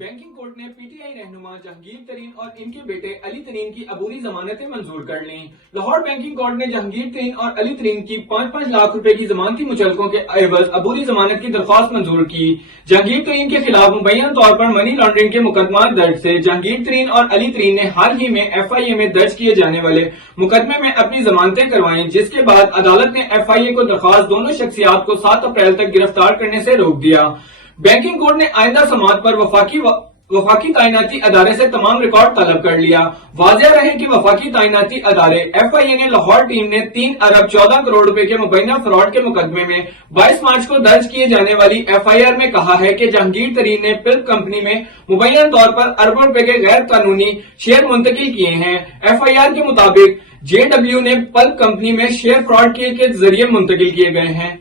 Banking court نے P T I رہنما جہانگیر ترین اور ان کے بیٹے علی ترین کی عبوری ضمانتیں منظور کر لیں۔ لاہور بینکنگ کورٹ نے جہانگیر ترین اور علی ترین کی 5-5 لاکھ روپے کی ضمانتی مچلقوں کے عوض عبوری ضمانت کی درخواست منظور کی۔ جہانگیر ترین کے خلاف مبینہ طور پر منی لانڈرنگ کے مقدمات درج تھے۔ جہانگیر ترین اور علی ترین نے حال ہی میں ایف آئی اے میں درج کیے جانے والے مقدمے میں اپنی ضمانتیں کروائیں، جس کے بعد عدالت نے ایف آئی اے کو درخواست دونوں شخصیات کو 7 اپریل تک گرفتار کرنے سے روک دیا۔ بینکنگ کورٹ نے آئندہ سماعت پر وفاقی تعیناتی ادارے سے تمام ریکارڈ طلب کر لیا۔ واضح رہے کہ وفاقی تعیناتی ادارے ایف آئی اے نے لاہور ٹیم نے 3 ارب 14 کروڑ روپے کے مبینہ فراڈ کے مقدمے میں 22 مارچ کو درج کیے جانے والی ایف آئی آر میں کہا ہے کہ جہانگیر ترین نے پلپ کمپنی میں مبینہ طور پر اربوں روپے کے غیر قانونی شیئر منتقل کیے ہیں۔ ایف آئی آر کے مطابق جے ڈبلیو نے پلپ کمپنی میں شیئر فراڈ کے ذریعے منتقل کیے گئے ہیں۔